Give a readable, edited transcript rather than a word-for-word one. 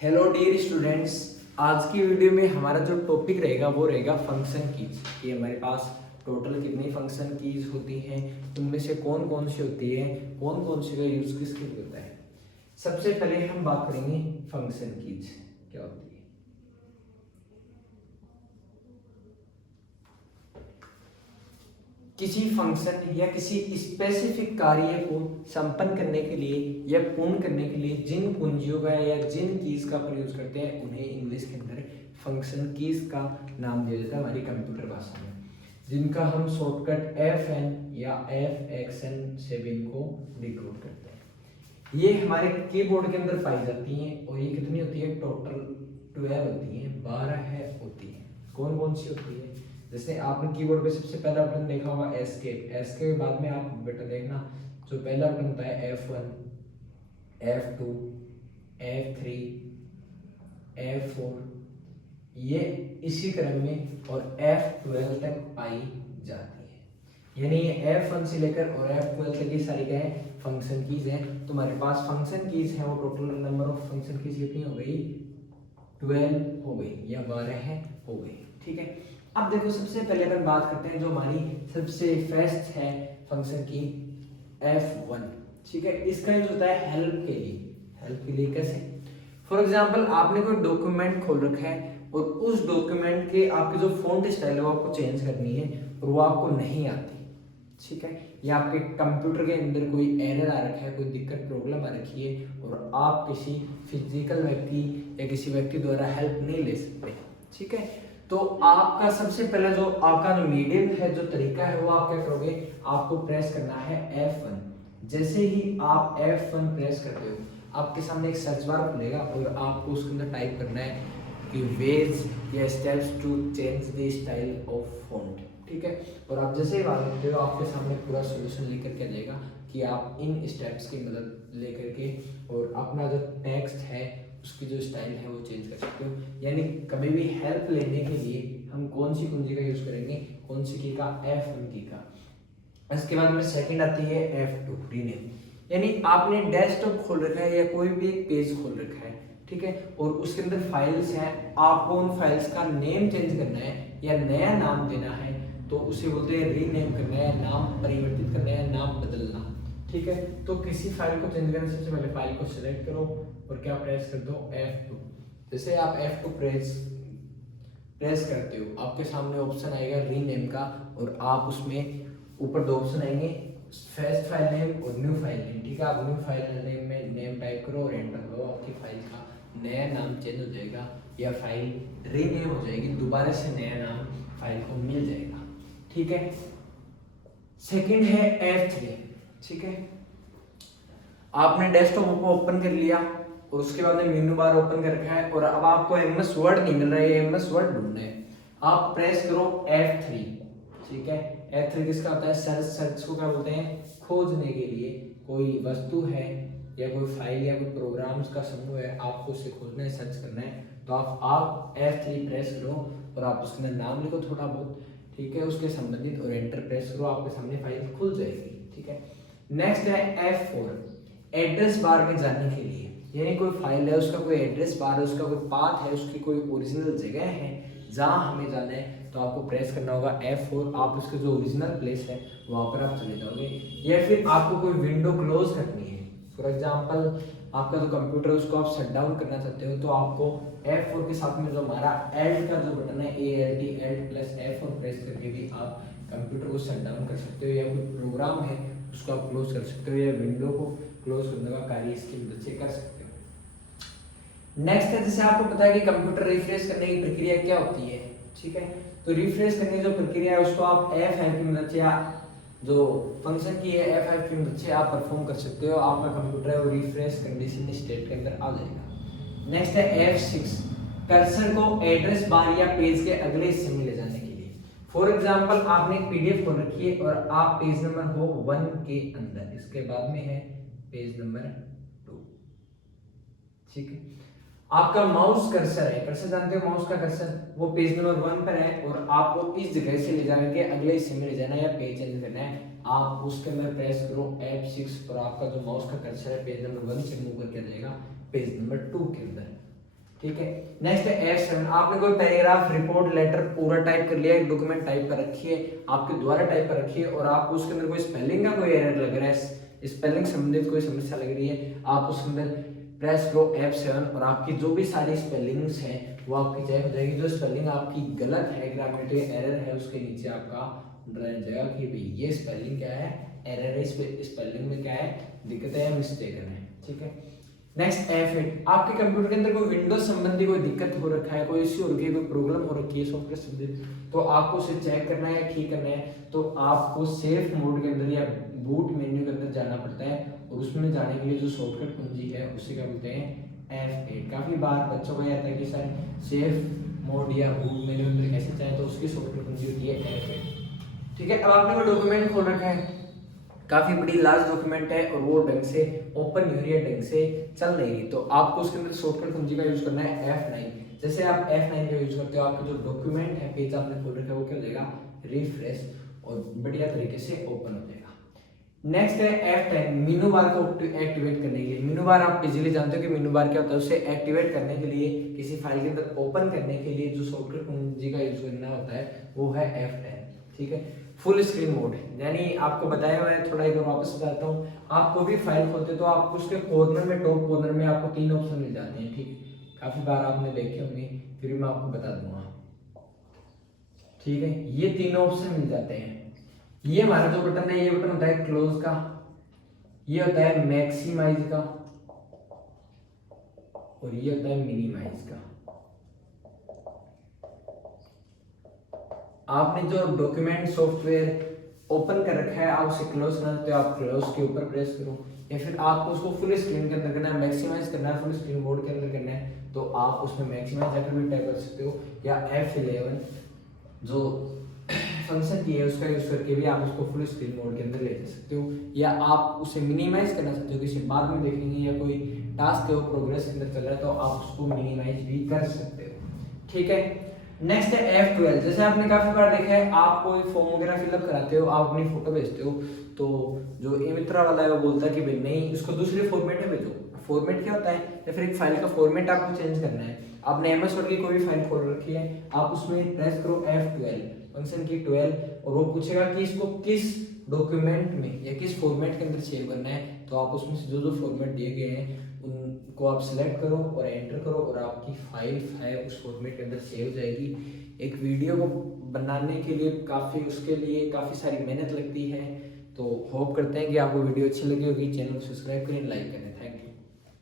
Hello dear students. आज की video में हमारा जो टॉपिक रहेगा वो रहेगा फंक्शन कीज कि हमारे पास टोटल कितनी फंक्शन कीज होती हैं, उनमें से कौन कौन सी होती है, कौन कौन सी का यूज किसके लिए होता है। सबसे पहले हम बात करेंगे फंक्शन कीज क्या होती है। किसी फंक्शन या किसी स्पेसिफिक कार्य को संपन्न करने के लिए या पूर्ण करने के लिए जिन कुंजियों का या जिन कीज का प्रयोग करते हैं उन्हें इंग्लिश के अंदर फंक्शन कीज का नाम दिया जाता है हमारी कंप्यूटर भाषा में, जिनका हम शॉर्टकट एफ एन या एफ एक्स एन से भी इनको डिकोड करते हैं। ये हमारे कीबोर्ड के अंदर पाई जाती हैं और ये कितनी होती है, टोटल 12 होती है, 12 है होती है। कौन कौन सी होती है, जैसे आपने कीबोर्ड पे सबसे पहला बटन देखा होगा एस्केप, एस्केप के बाद में आप बटन देखना जो पहला बटन होता है F1, F2, F3, F4, ये इसी क्रम में और F12 तक पाई जाती है। यानी ये F1 से लेकर और F12 तक ये सारी क्या है, फंक्शन कीज है। तुम्हारे पास फंक्शन कीज है वो total number of function keys कितनी हो गई, 12 हो गई या 12 है हो गई। ठीक है, अब देखो सबसे पहले अपन बात करते हैं जो हमारी सबसे फर्स्ट है फंक्शन की F1। ठीक है, इसका यूज होता है हेल्प के लिए। हेल्प के लिए कैसे, फॉर एग्जांपल आपने कोई डॉक्यूमेंट खोल रखा है और उस डॉक्यूमेंट के आपकी जो फॉन्ट स्टाइल है वो आपको चेंज करनी है और वो आपको नहीं आती। ठीक है, या आपके कंप्यूटर के अंदर कोई एरर आ रखा है, कोई दिक्कत प्रॉब्लम आ रखी है और आप किसी फिजिकल व्यक्ति या किसी व्यक्ति द्वारा हेल्प नहीं ले सकते। ठीक है, तो आपका सबसे पहला जो आपका जो मीडियम है, जो तरीका है वो आप क्या करोगे, आपको प्रेस करना है F1। जैसे ही आप F1 प्रेस करते हो आपके सामने एक सर्च बार खुलेगा और आपको उसके अंदर टाइप करना है कि वेज या steps to change the style of font. ठीक है, और आप जैसे ही बात करते हो आपके सामने पूरा सोल्यूशन लेकर के आ जाएगा कि आप इन स्टेप्स की मदद लेकर के और अपना जो टेक्स्ट है उसकी जो स्टाइल है वो चेंज कर सकते हो। यानी कभी भी हेल्प लेने के लिए हम कौन सी कुंजी का यूज करेंगे, कौन सी की का, F1 की का। इसके बाद में सेकंड आती है F2 रीनेम। यानी आपने डेस्कटॉप खोल रखा है या कोई भी एक पेज खोल रखा है, ठीक है, और उसके अंदर फाइल्स हैं, आपको उन फाइल्स का नेम चेंज करना है या नया नाम देना है तो उसे बोलते हैं रीनेम करना है, नाम परिवर्तित करना है, नाम बदलना। ठीक है, तो किसी फाइल को चेंज करने सबसे पहले फाइल को सिलेक्ट करो और क्या प्रेस कर दो, F2। जैसे आप F2 प्रेस करते हो आपके सामने ऑप्शन आएगा रीनेम का और आप उसमें ऊपर दो ऑप्शन आएंगे, फर्स्ट फाइल नेम और न्यू फाइल नेम। ठीक है, आप न्यू फाइल नेम में नेम टाइप करो और एंटर करो, आपकी फाइल का नया नाम चेंज हो जाएगा या फाइल रीनेम हो जाएगी, दोबारा से नया नाम फाइल को मिल जाएगा। ठीक है, सेकंड है F3। ठीक है, आपने डेस्कटॉप को ओपन कर लिया और उसके बाद में मेनू बार ओपन कर रखा है और अब आपको एमएस वर्ड नहीं मिल रहा है, एमएस वर्ड ढूंढना है, आप प्रेस करो F3। ठीक है, F3 किसका होता है, सर्च। सर्च को क्या बोलते हैं, खोजने के लिए कोई वस्तु है या कोई फाइल या कोई प्रोग्राम्स का समूह है, आपको उसे खोजना है, सर्च करना है, तो आप F3 प्रेस करो और आप उसके अंदर नाम लिखो थोड़ा बहुत, ठीक है, उसके संबंधित और एंटर प्रेस करो, आपके सामने फाइल खुल जाएगी। ठीक है, नेक्स्ट है F4 एड्रेस बार में जाने के लिए। यानी कोई फाइल है, उसका कोई एड्रेस बार है, उसका कोई पाथ है, उसकी कोई ओरिजिनल जगह है जहां हमें जाना है, तो आपको प्रेस करना होगा F4। आप उसके जो ओरिजिनल प्लेस है वहां पर आप चले जाओगे। या फिर आपको कोई विंडो क्लोज करनी है, फॉर एग्जांपल आपका जो कंप्यूटर है उसको आप शट डाउन करना चाहते हो, तो आपको F4 के साथ में जो हमारा Alt का जो बटन है Alt+F4 प्रेस करके भी आप कंप्यूटर को शट डाउन कर सकते हो, या कोई प्रोग्राम है उसको आप क्लोज कर सकते हो, या विंडो को क्लोज करने का कार्य इसकी मदद से कर सकते हो। नेक्स्ट है, जैसे आपको पता है कि कंप्यूटर रिफ्रेश करने की प्रक्रिया क्या होती है। ठीक है, तो रिफ्रेश करने की जो प्रक्रिया है उसको आप F5 की मदद से या जो फंक्शन की है F5 की मदद से आप परफॉर्म कर सकते हो। आपका कंप्यूटर है वो रिफ्रेश कंडीशन स्टेट के अंदर आ जाएगा। नेक्स्ट है F6 कर्सर को एड्रेस बार या पेज के अगले हिस्से में ले जाने के लिए। फॉर एग्जाम्पल आपने एक PDF खोल रखी है और आप पेज नंबर हो 1 के अंदर, इसके बाद में है पेज नंबर 2। ठीक है, आपका माउस कर्सर है, कर्सर जानते हो माउस का कर्सर, वो पेज नंबर 1 पर है और आपको इस जगह से ले जाकर के अगले हिस्से में ले जाना है या पेज चेंज करना है, आप उसके अंदर प्रेस करो F6 और आपका जो माउस का कर्सर है पेज नंबर 1 से मूव करके आ जाएगा पेज नंबर 2 के अंदर। ठीक है। नेक्स्ट है F7, आपने कोई पैराग्राफ, रिपोर्ट, लेटर पूरा टाइप कर लिया, एक डॉक्यूमेंट टाइप कर रखी है, आपके द्वारा टाइप कर रखी है, और आपको उसके अंदर कोई स्पेलिंग का कोई एरर लग रहा है, स्पेलिंग संबंधित कोई समस्या लग रही है, आप उसके अंदर प्रेस करो F7 और आपकी जो भी सारी स्पेलिंग्स हैं वो आपकी चेक हो जाएगी। जो स्पेलिंग आपकी गलत है, ग्रामेटिकल एरर है, उसके नीचे आपका ड्राइव जाएगा कि भाई ये स्पेलिंग क्या है, एरर है, इस स्पेलिंग में क्या है, दिक्कत है, मिस्टेक है। ठीक है। नेक्स्ट F8, आपके कंप्यूटर के अंदर कोई विंडोज संबंधी कोई दिक्कत हो रखा है, कोई इश्यू हो रही है, कोई प्रॉब्लम हो रखी है सॉफ्टवेयर संबंधित, तो आपको उसे चेक करना है, ठीक करना है, तो आपको सेफ मोड के अंदर या बूट मेन्यू के अंदर जाना पड़ता है, और उसमें जाने के लिए जो शॉर्टकट कुंजी है उसे क्या बोलते हैं, F8। काफी बार बच्चों को आता है कि सर सेफ मोड या बूट मेन्यू अंदर कैसे जाए, तो उसकी शॉर्टकट कुंजी होती है F8। ठीक है। अब आपने वो डॉक्यूमेंट खोल रखा है, काफी बड़ी लार्ज डॉक्यूमेंट है और वो ढंग से ओपन हो रही है, ढंग से चल नहीं रही, तो आपको उसके अंदर शॉर्टकट कुंजी का यूज करना है F9। जैसे आप F9 का यूज करते हो, आपका जो डॉक्यूमेंट है, पेज आपने खोल रखा है, वो क्या हो जाएगा, रिफ्रेश, और बढ़िया तरीके से ओपन हो जाएगा। नेक्स्ट है F10, मेनू बार को एक्टिवेट करने के लिए। मेनू बार आप इजीली जानते हो कि मेनू बार क्या होता है, उसे एक्टिवेट करने के लिए, किसी फाइल के अंदर ओपन करने के लिए जो शॉर्टकट कुंजी का यूज करना होता है वो है F10। ठीक है। फुल स्क्रीन मोड, यानी आपको बताया हुआ है, थोड़ा एक बार वापस बताता हूँ, आप कोई भी फाइल खोलते तो आपको उसके कॉर्नर में, टॉप कॉर्नर में आपको 3 ऑप्शन मिल जाते हैं। ठीक है, काफी बार आपने देखे होंगे, फिर मैं आपको बता दूंगा। ठीक है, ये 3 ऑप्शन मिल जाते हैं। ये हमारा जो बटन है, ये बटन होता है क्लोज का, ये होता है मैक्सिमाइज का, और ये होता है मिनिमाइज का। आपने जो डॉक्यूमेंट सॉफ्टवेयर ओपन कर रखा है, आप उसे क्लोज करना चाहते हो, आप क्लोज के ऊपर प्रेस करो, या फिर आपको उसको फुल स्क्रीन के अंदर करना है, मैक्सिमाइज करना है, फुल स्क्रीन मोड के अंदर करना है, तो आप उसमें मैक्सिमाइज जाकर भी टाइप कर सकते हो, या F11 जो फंक्शन की है उसका यूज करके भी आप उसको फुल स्क्रीन मोड के अंदर ले जा सकते हो, या आप उसे मिनिमाइज करना चाहते हो, किसी बाद में देखेंगे, या कोई टास्क है वो प्रोग्रेस के अंदर चल रहा है, तो आप उसको मिनिमाइज भी कर सकते हो। ठीक है। नेक्स्ट है F12, जैसे आपने काफी बार देखा है, आप कोई फॉर्म वगैरह फिलअप कराते हो, आप अपनी फोटो भेजते हो, तो जो ई मित्रा वाला है वो बोलता है कि भाई नहीं, इसको दूसरे फॉर्मेट में भेजो। फॉर्मेट क्या होता है, या फिर एक फाइल का फॉर्मेट आपको चेंज करना है। आपने MS वर्ड की कोई भी फाइल खोल रखी है, आप उसमें प्रेस करो F12, फंक्शन की 12, और वो पूछेगा कि इसको किस डॉक्यूमेंट में या किस फॉर्मेट के अंदर सेव करना है, तो आप उसमें से जो जो फॉर्मेट दिए गए हैं उनको आप सिलेक्ट करो और एंटर करो, और आपकी फाइल है उस फॉर्मेट के अंदर सेव हो जाएगी। एक वीडियो को बनाने के लिए उसके लिए काफ़ी सारी मेहनत लगती है, तो होप करते हैं कि आपको वीडियो अच्छी लगी होगी। चैनल को सब्सक्राइब करें, लाइक करें।